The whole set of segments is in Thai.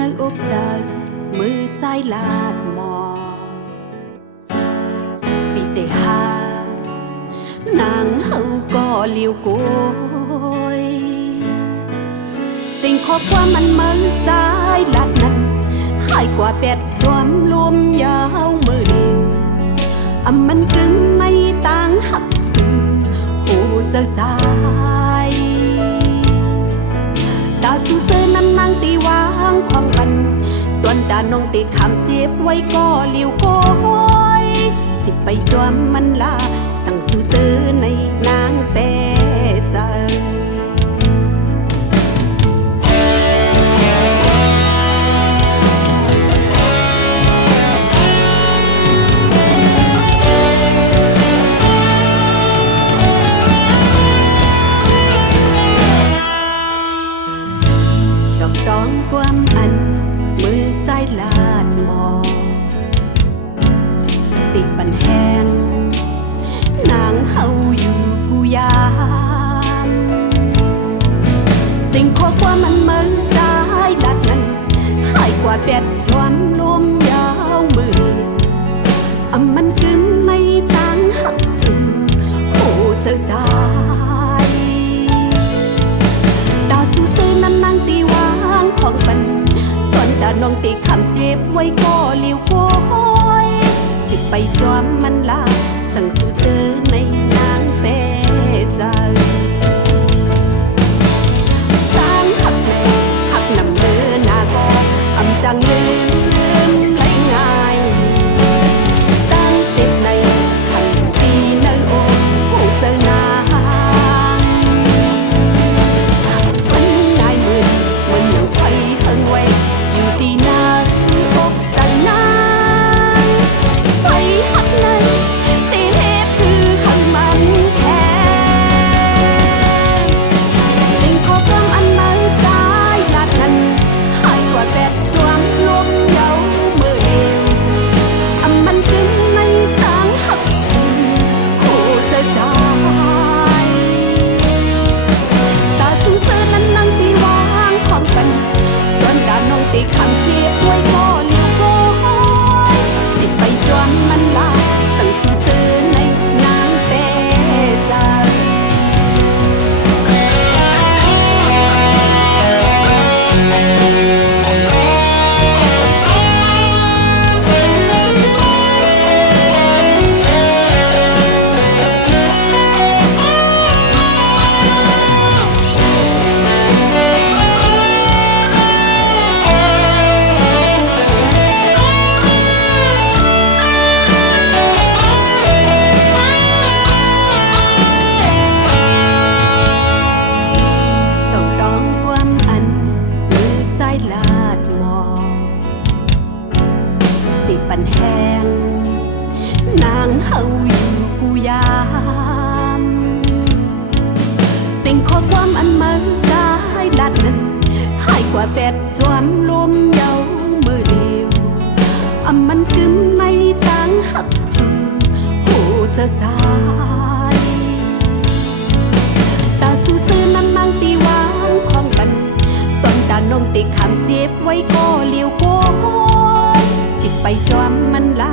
nơi úp giờ mưa trái lạt mò bị tệ ha nàng hậu có liều cối tình khó quaมันmới trái lạtนั้นให้กว่าเป็ดจวมรวมยาวมือเดียวมันกึ่งในต่างหักสื่อหูเจอใจตาสู้เสือนั้นนางตีวางความกันตวนตาน้องตีคำเจ็บไว้ก็เลี้ยวก้อยสิไปจวมมันลาสั่งสู้เสือในนางเปใจต้องความอันมือใจลาดหมอติดปันแหงนางเฮาอยู่ผู้ยามสิ่งข้อความมันมือใจลาดนั้นให้กว่าเป็ดจวมรวมยาวมือมันกึ่งในต่างหักสื่อโอ้เจอใจตาสู้ซื้อนั้นนางตีวางของปันตอนตาน้องตีคำเจ็บไว้ก็เลี้ยวก้อยสิไปจวมมันลาสั่งสู้ซื้อในนางเปใจสร้างหักเลยหักนำเดินหน้าก็จังลืมไหลง่ายตั้งเจ็บในขันตีเนื้อโอ้ผู้เจอนางมันง่ายมือมันยังไฟเฮิงไว้อยู่ดีนาอกจังนางไฟหักในตีเหตุคือให้มันแค่สิ่งข้อความอันไม่ใจลาดนั้นให้กว่าเป็ดจวมรวมเยามือเดียวมันกึ่งในต่างหักสื่อผู้เจอใจตาสู้เสือนั้นนั่งตีวางความกันตอนตาน้องตีคำเชียร์ไว้ก็เลี้ยวก้อยสิไปจวมมันลาสั่งสู้เสือในนางเปใจปันแหงนางเฮาอยู่ผู้ยามสิ่งข้อความอันมือใจลาดนั้นให้กว่าเป็ดจวมรวมเยามือเดียวมันกึ่มในต่างหักสื่อผู้เจอใจตาสู้ซื้อนั้นนางตีวางของกันตอนตาน้องตีคำเจ็บไว้ก็เลี้ยวก้อยสิไปจวมมันลา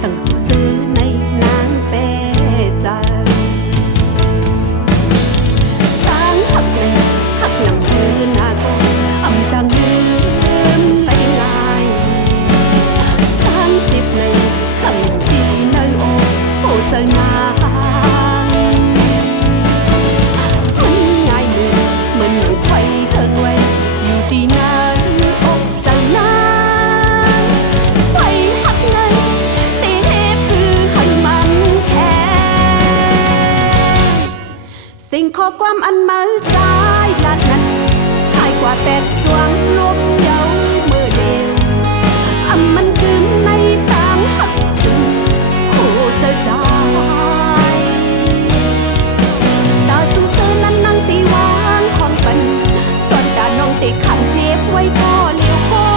สั่งสู้ซื้อในนางเปใจต่างหักเลยหักนำมือหน้าก็จังลืมไหลง่ายต่างจิบในคำดีในโอ้โหเจอนางมันง่ายมือเหมือนหนังไฟเทิงไว้อยู่ดีนาอกจังนางไฟหักในตีเหตุคือให้มันแค่สิ่งข้อความอันมือใจลาดนั้นให้กว่าเป็ดจวงรวมเยามือเดียวมันกึ่งในต่างหักสื่อผู้เจอใจตาสู้เสือนั้นนั่งตีวางความฝันตอนตาน้องตีคำเจ็บไว้ก็เลี้ยวก้อ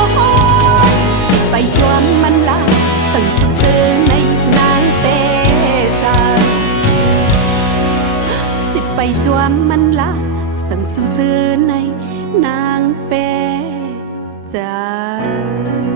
ยสิไปจวมมันลาสั่งสู้เสือในนางเปใจสิไปจวมมันลาสั่งสู้เสือในนางเป ใจ